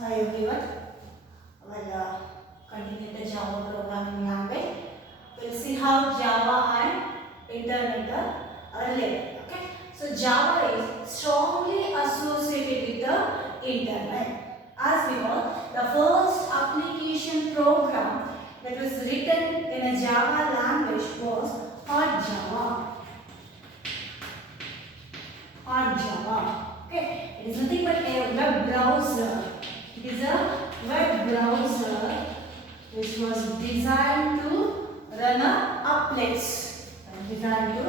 Hi everyone. We'll continue the Java programming language. We'll see how Java and Internet are related. Okay. So Java is strongly associated with the Internet. As we know, the first application program that was written in a Java language was Hot Java. Hot Java. Okay. It is nothing but a web browser. It is a web browser which was designed to run applets. Designed to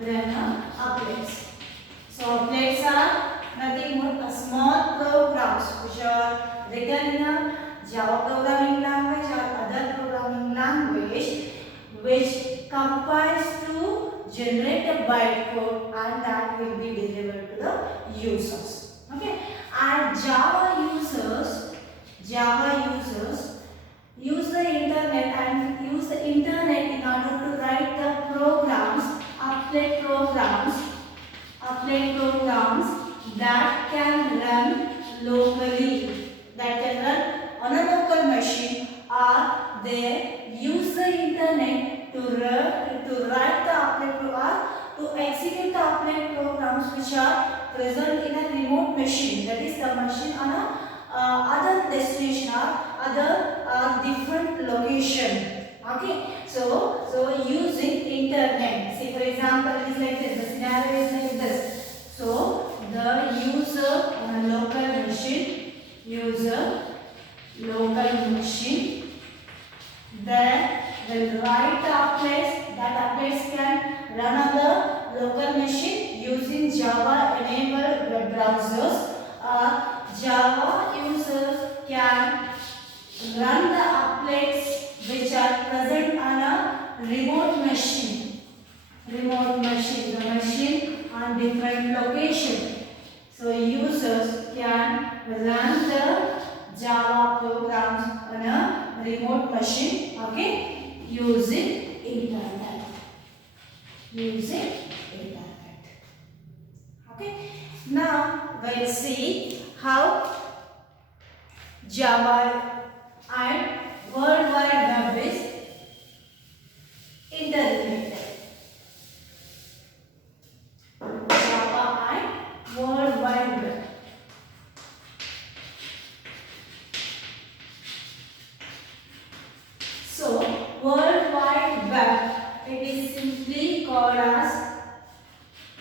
run applets. So applets are nothing but a small programs which are written in a Java programming language or other programming language which compiles to generate a bytecode and that will be delivered to the users. Okay, and Java users use the internet and use the internet in order to write the programs, applet programs that can run locally, that can run on a local machine, or they use the internet to write the applet or to execute the applet programs which are present in a remote machine, that is the machine on a other destination or other different location. Okay, so using internet, say for example it is like this, the scenario is like this. So the user on a local machine, then will write the applets. That applets can run on the local machine using Java enabled web browsers. Java users can run the applets which are present on a remote machine. The machine on different location. So users can run the Java programs on a remote machine, okay, using internet. Okay. Now we'll see how Java and World Wide Web is interrelated. Java and World Wide Web. So, World Wide Web, it is simply called as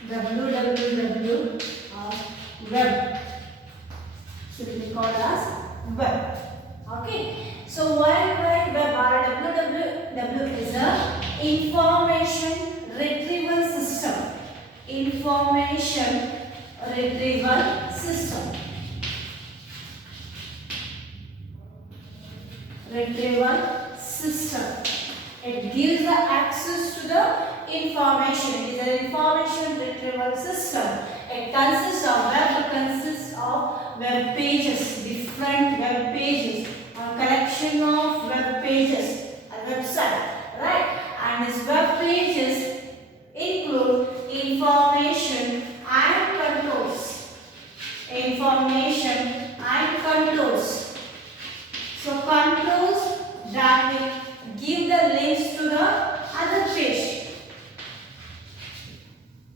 www web. Simply called as web. Okay. So, World Wide Web or www is a information retrieval system. Retrieval system. It gives the access to the information. It is an information retrieval system. It consists of web pages, different web pages, a collection of web pages, a website, right? And these web pages include information and controls. So controls that will give the links to the other page.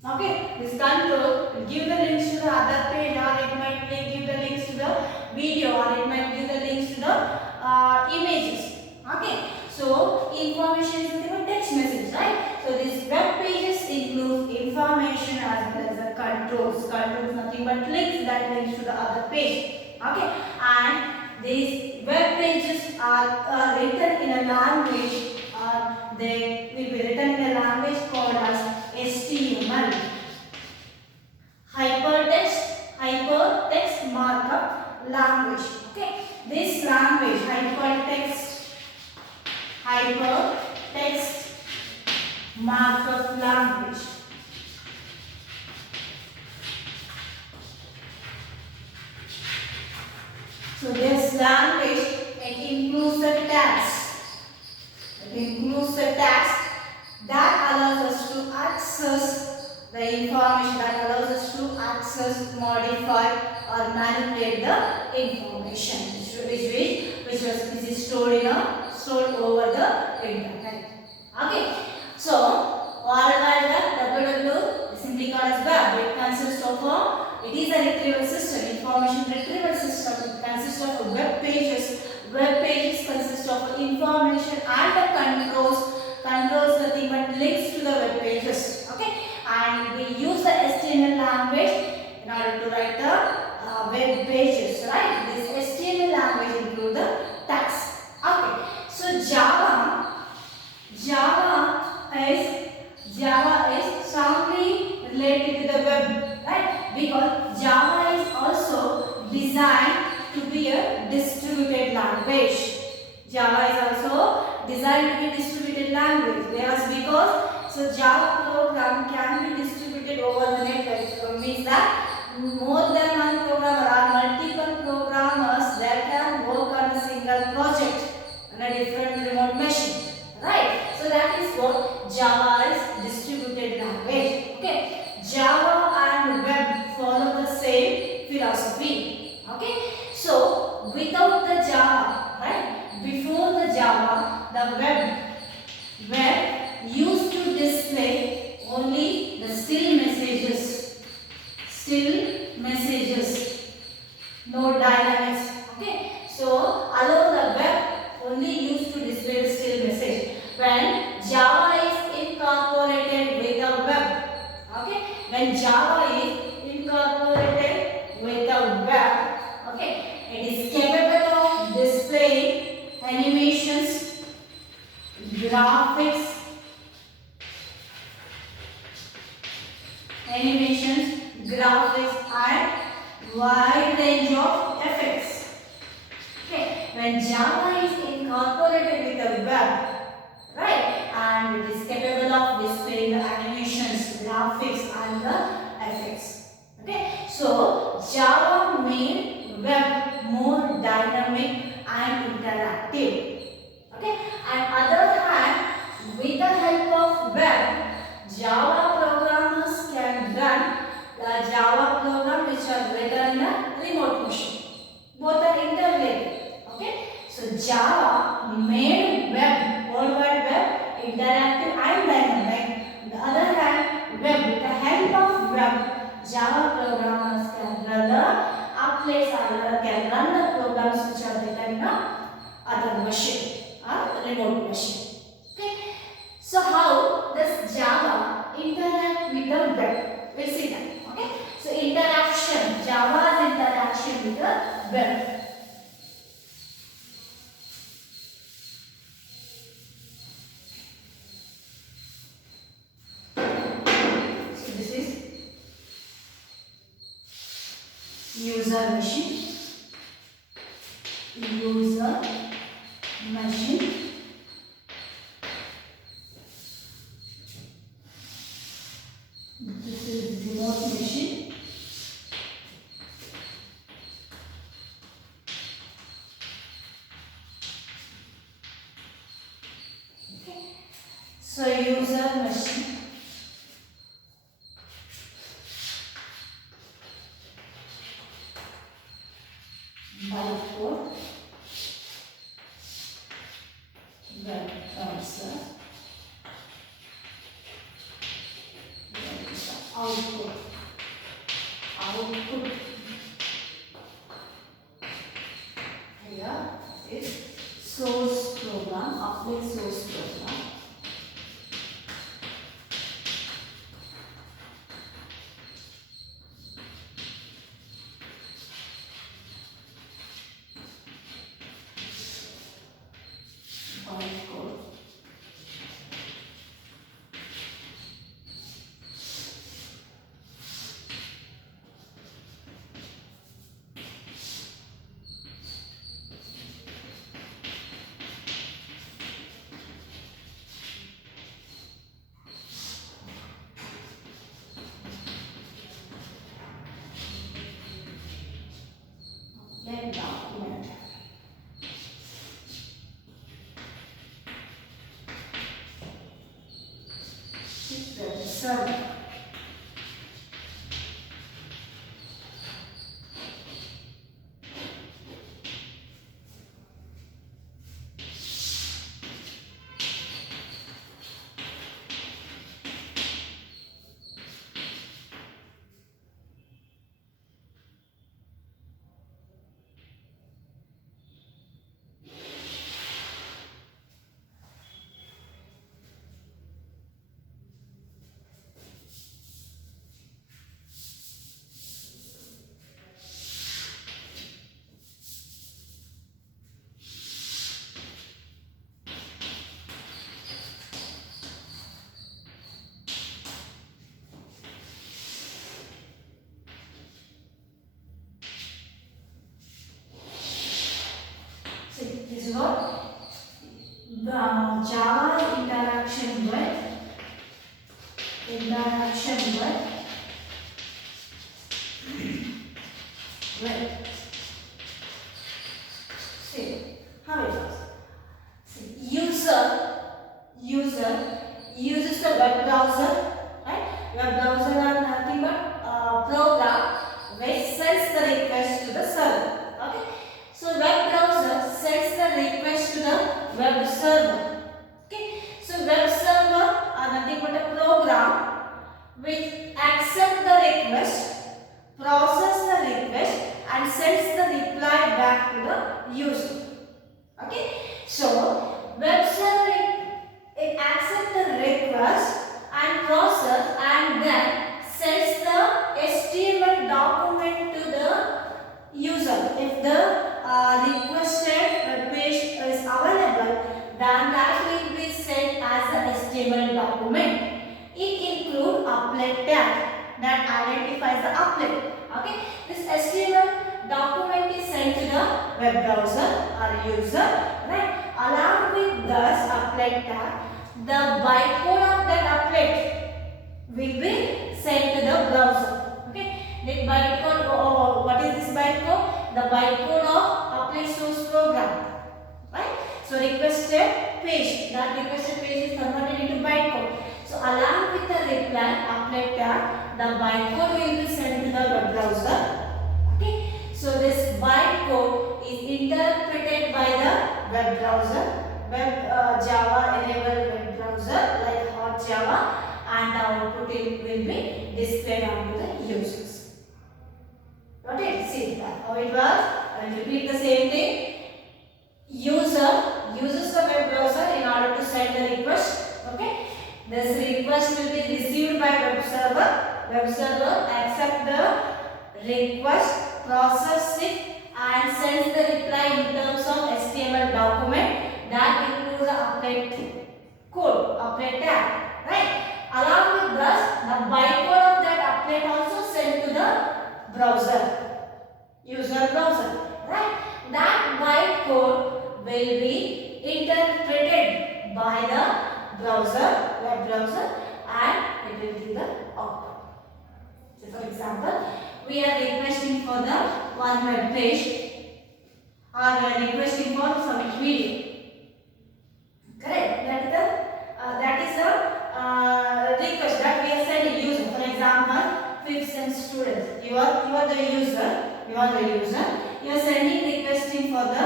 Okay, this control will give the links to the other page, or it might give the links to the video, or it might give the links to the images. Okay, so information is nothing but text message, right? So these web pages include information as well as the controls. Controls nothing but links that links to the other page. Okay, and these web pages are written in a language, they will be written in a language called as HTML. Hypertext markup language. Okay, this language, hypertext markup language. So this language, it includes the tags. That allows us to access the information, that allows us to access, modify or manipulate the information which is stored over the internet. Okay, so World Wide Web, WWW, is simply called as web. It consists of it is a retrieval system, information retrieval system. It consists of web pages. Web pages consist of information and the controls nothing but links to the web pages. Okay, and we use the HTML language in order to write the web pages. Right, this HTML language includes the text. Okay, so Java is strongly related to the web, right? Because Java is also designed to be a distributed language. Java is also designed to be distributed language. Because Java program can be distributed over the network. Means that more than one programmer or multiple programmers that can work on a single project on a different remote machine. Right? So that is what Java is distributed language. Okay? Java and web follow the same philosophy. Okay? So without the Java, right? Before the Java, the web used to display only the still messages, no dynamics. Okay? So allow the web only used to display the still message. When Java is incorporated with the web, okay, when Java is incorporated with the web, okay, it is capable of displaying animations, graphics, and wide range of effects. Okay, when Java is incorporated with the web, right, and it is capable of displaying the animations, graphics, and the effects. Okay, so Java made web more dynamic and interactive. Okay, and other hand, with the help of web, Java programmers can run the Java program which are written in a remote machine. Both are interrelated. Okay, so Java made web, World Wide Web, interactive and dynamic. On the other hand, web, with the help of web, Java programmers can run the applets or can run the programs which are written in other machine or remote machine. Okay, so how does Java interact with the web? We'll see that. Okay, so interaction, Java's interaction with the web. User machine, this is remote machine, okay. So user machine, bytecode, web browser, output, here is source program, applet source program. is what Java interaction with see how it goes. See, user uses the web browser, right? Web browser are nothing but program which sends the request to the server. Okay, so web browser sends the request to the web server. Okay, so web server are nothing but a program which accepts the request, process the request, and sends the reply back to the user. Okay, so web server it accepts the request and process and then sends the HTML document to the user. If the requested web page is available, then that will be sent as the HTML document. It includes applet tag that identifies the applet. Okay, this HTML document is sent to the web browser or user, right? Along with this applet tag, the bytecode of that applet will be sent to the browser. Okay, the bytecode, what is this bytecode? The bytecode of applet source program, right? So requested page, that requested page is converted into bytecode. So along with the reply applet tag, the bytecode will be sent to the web browser. Okay, so this bytecode is interpreted by the web browser, Java enabled web browser like Hot Java, and the output will be displayed onto the users. Got it? See that how it works. I will repeat the same thing. User uses the web browser in order to send the request. Okay, this request will be received by web server. Web server accepts the request, process it, and sends the reply in terms of HTML document that includes the applet code, applet tag, right? Along with this, the bytecode of that applet also sent to the browser, user browser, right? That bytecode will be interpreted by the browser, web browser, and it will give the output. So for example, we are requesting for the one web page, or we are requesting for some video. Correct? That is the request that we are sending user. For example, 5th sem students. You are the user. You are sending requesting for the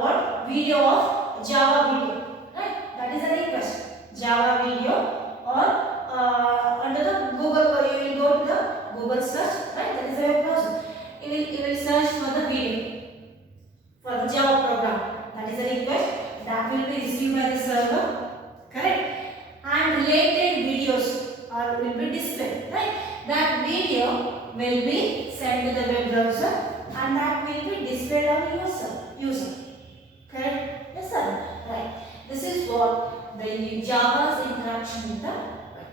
what video of Java video. Right? That is a request. Java video, or under the Google, you will go to the Google search. Right? That is a web browser. You will search for the video for the Java program. That is a request that will be received by the server. Correct? And related videos will be displayed. Right? That video will be sent to the web browser, and that will be displayed on user. Correct? Yes, sir. Right. This is what the Java's interaction with the web.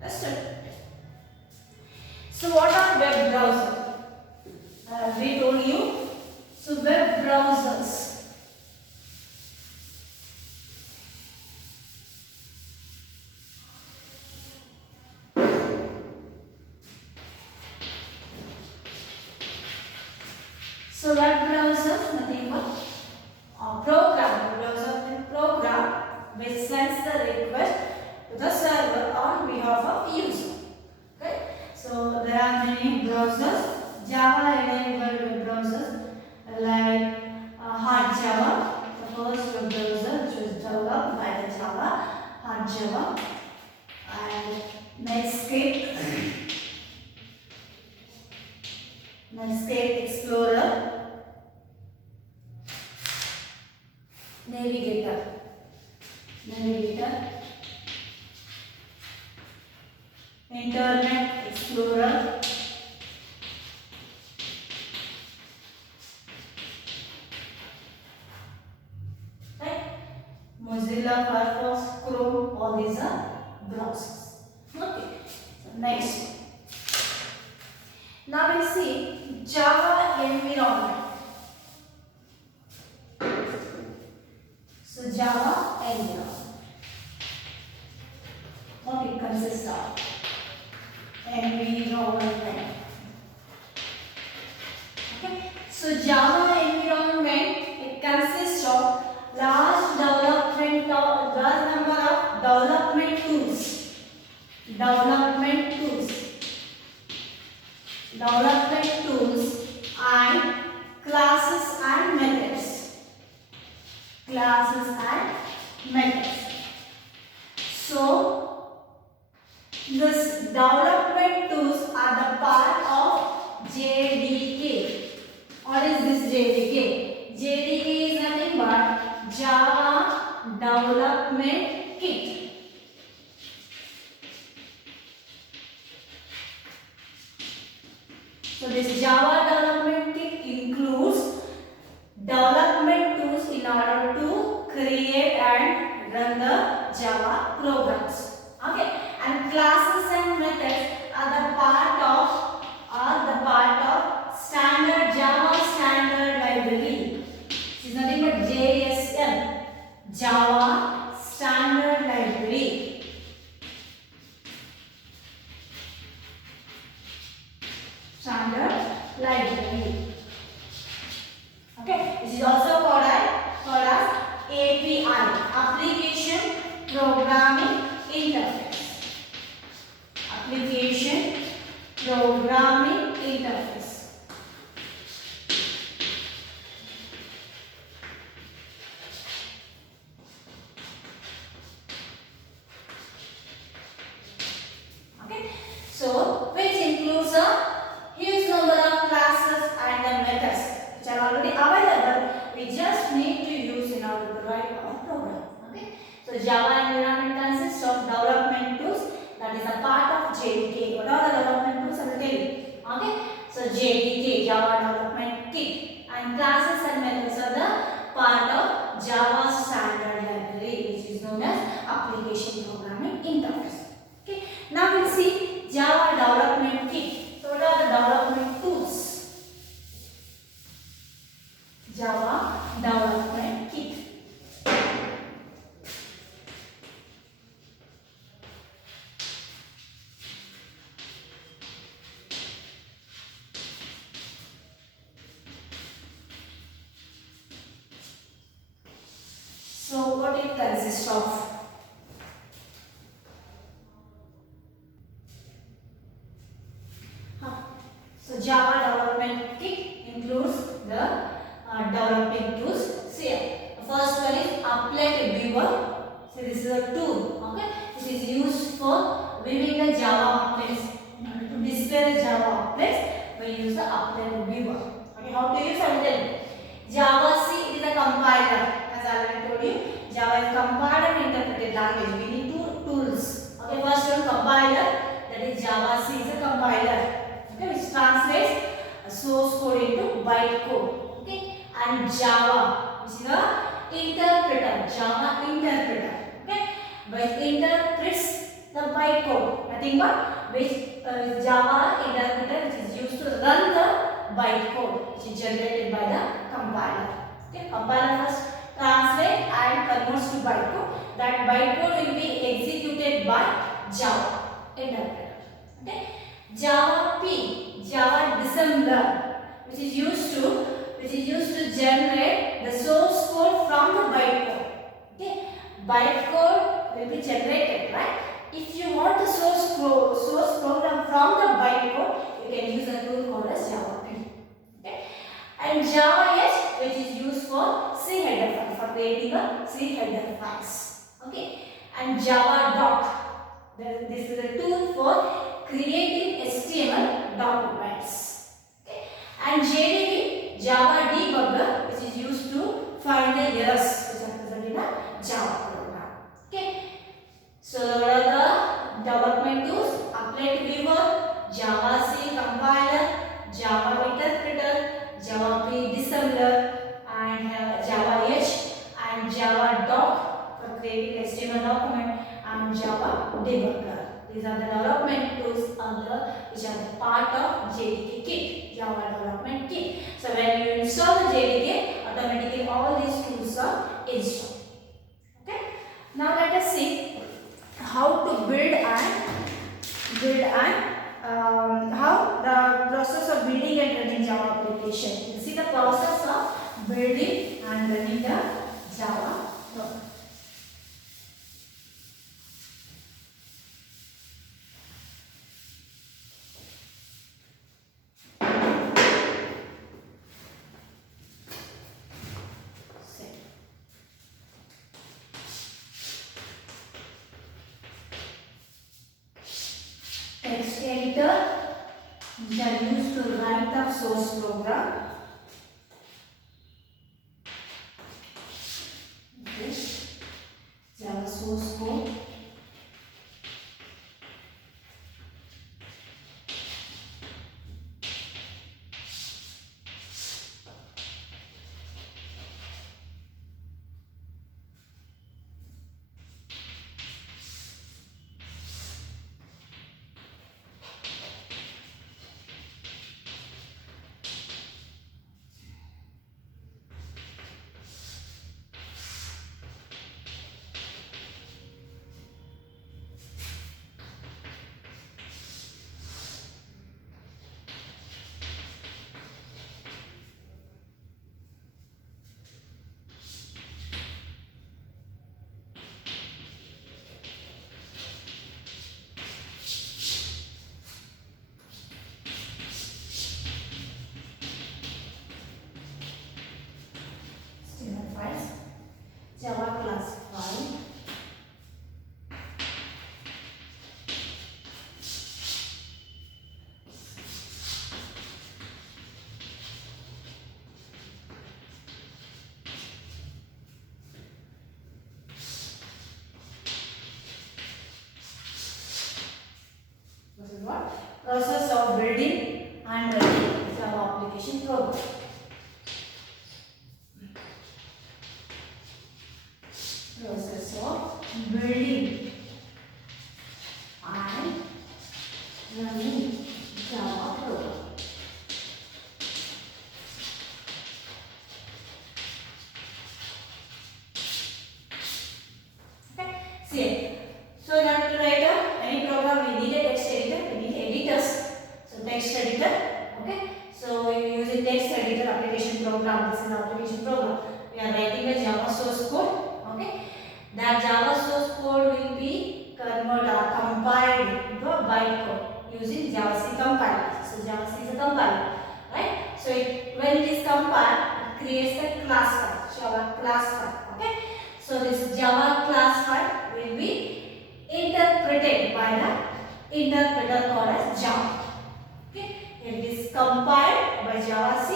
That's it. So what are web browsers? We told you. So web browsers. So web browsers nothing but program which sends the request to the server on behalf of user. Okay. So there are many browsers, Java enabled web browsers like Hot Java, the first web browser which was developed by the Java, Hot Java, and Netscape Explorer, Navigator, Internet Explorer, right? Mozilla, Firefox, Chrome, all these are browsers. Okay. So next. Now we'll see Java environment. Okay. So Java environment, it consists of large number of development tools. Development tools and classes and methods. So this development tools are the part of JDK. What is this JDK? JDK is nothing but Java Development Kit. So this Java Development Kit includes development tools in order to create and run the Java programs. Okay, and classes and methods are the part of standard Java standard library. It is nothing but JSL, Java Standard Library. Okay, this is also called as API, Application Programming Interface. Okay, so which includes a huge number of classes and the methods which are already available. We just need to use in order to write our program. Okay, so Java environment consists of development tools, that is a part of JDK. What are the development tools? I will tell you. Okay, so JDK, Java Development Kit, and classes and methods are the part of Java Standard Library, which is known as Application Programming Interface. Okay, now we'll see Java Development Kit. So what are the development tools? Java Development Kit. So what it consists of? So Java Development Kit includes the developing tools. So here, the first one is Applet Viewer. So this is a tool. Okay, it is used for viewing the Java applets. In order to display the Java applets, we use the Applet Viewer. Okay, how to use? I will tell you. Java C, it is a compiler. As I already told you, Java is compiled and interpreted language. We need two tools. Okay, first one compiler, that is Java C is a compiler. Okay, which translates a source code into byte code. Okay, and Java, which is a interpreter, Java interpreter. Okay, which interprets the byte code. Nothing but which Java interpreter, which is used to run the byte code, which is generated by the compiler. Okay, compiler first translate and converts to byte code. That byte code will be executed by Java interpreter. Okay, Java P, Java Assembler, which is used to generate the source code from the byte code. Okay, byte code will be generated, right? If you want the source program from the byte code, you can use a tool called as Java P. Okay, and Java H, which is used for C header file, for creating a C header files. Okay, and Java Doc, this is a tool for creating HTML documents. Okay, and JDB, Java Debugger, which is used to find the errors which are present in a Java program. Okay, so what are the development tools? Applet Viewer, Java C compiler, Java interpreter, Java P dissembler, and Java H and Java Doc for creating HTML document, and Java Debugger. These are the development tools which are the part of JDK kit, Java Development Kit. So when you install the JDK, automatically all these tools are installed. Okay. Now let us see how to build and how the process of building and running Java application. application. You see the process of building and running the Java program. Text editor is used to write the source program. Okay. Java source code. Java class file. This is what? Process of building and running Java application program. Process of building and running Java program. Okay. See, so now to write any program, we need a text editor. We need editors. So text editor. Okay. So we use a text editor application program. This is an application program. We are writing a Java source code. Okay. That Java source code will be converted or compiled into a bytecode using JavaC compiler. So JavaC is a compiler, right? So when it is compiled, it creates a class file, Java class file. Okay. So this Java class file will be interpreted by the interpreter called as Java. Okay. It is compiled by JavaC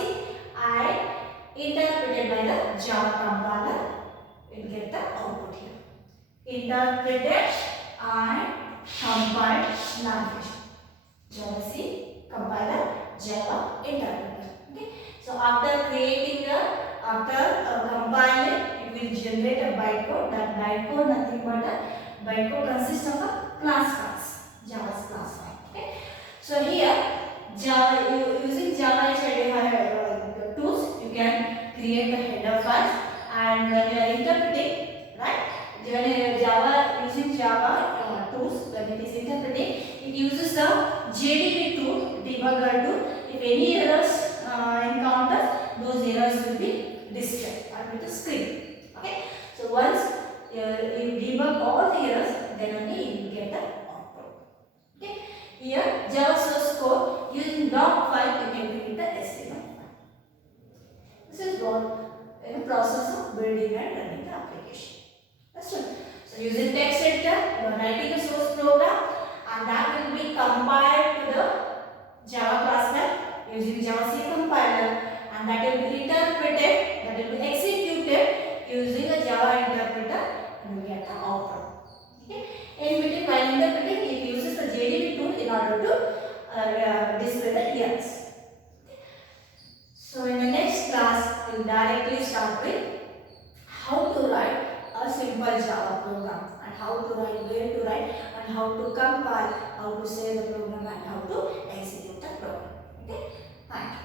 and interpreted by the Java compiler. We'll get the output here. Interpreted and compiled language. JavaC compiler, Java interpreter. Okay. So after creating compiling, it will generate a bytecode. That bytecode nothing but a bytecode consists of a class files. Java's class file. Okay. So here Java using Java tools, you can create the header files. And when you are interpreting, right? When Java using Java tools, when it is interpreting, it uses the JDB tool, debugger tool. If any errors encounters, those errors will be displayed with the screen. Okay. So once you debug all the errors, then only you will get the output. Okay. Here Java source code using log file, you can create the HTML file. This is what in the process of building and running the application. That's it. So using text editor, you are writing a source program and that will be compiled to the Java class file using JavaC compiler, and that will be interpreted, that will be executed using a Java interpreter, and we get the output. Okay. In between, while interpreting, it uses the JDB tool in order to display the errors. So in the next class, we will directly start with how to write a simple Java program, and how to write, where to write, and how to compile, how to save the program, and how to execute the program. Okay, fine.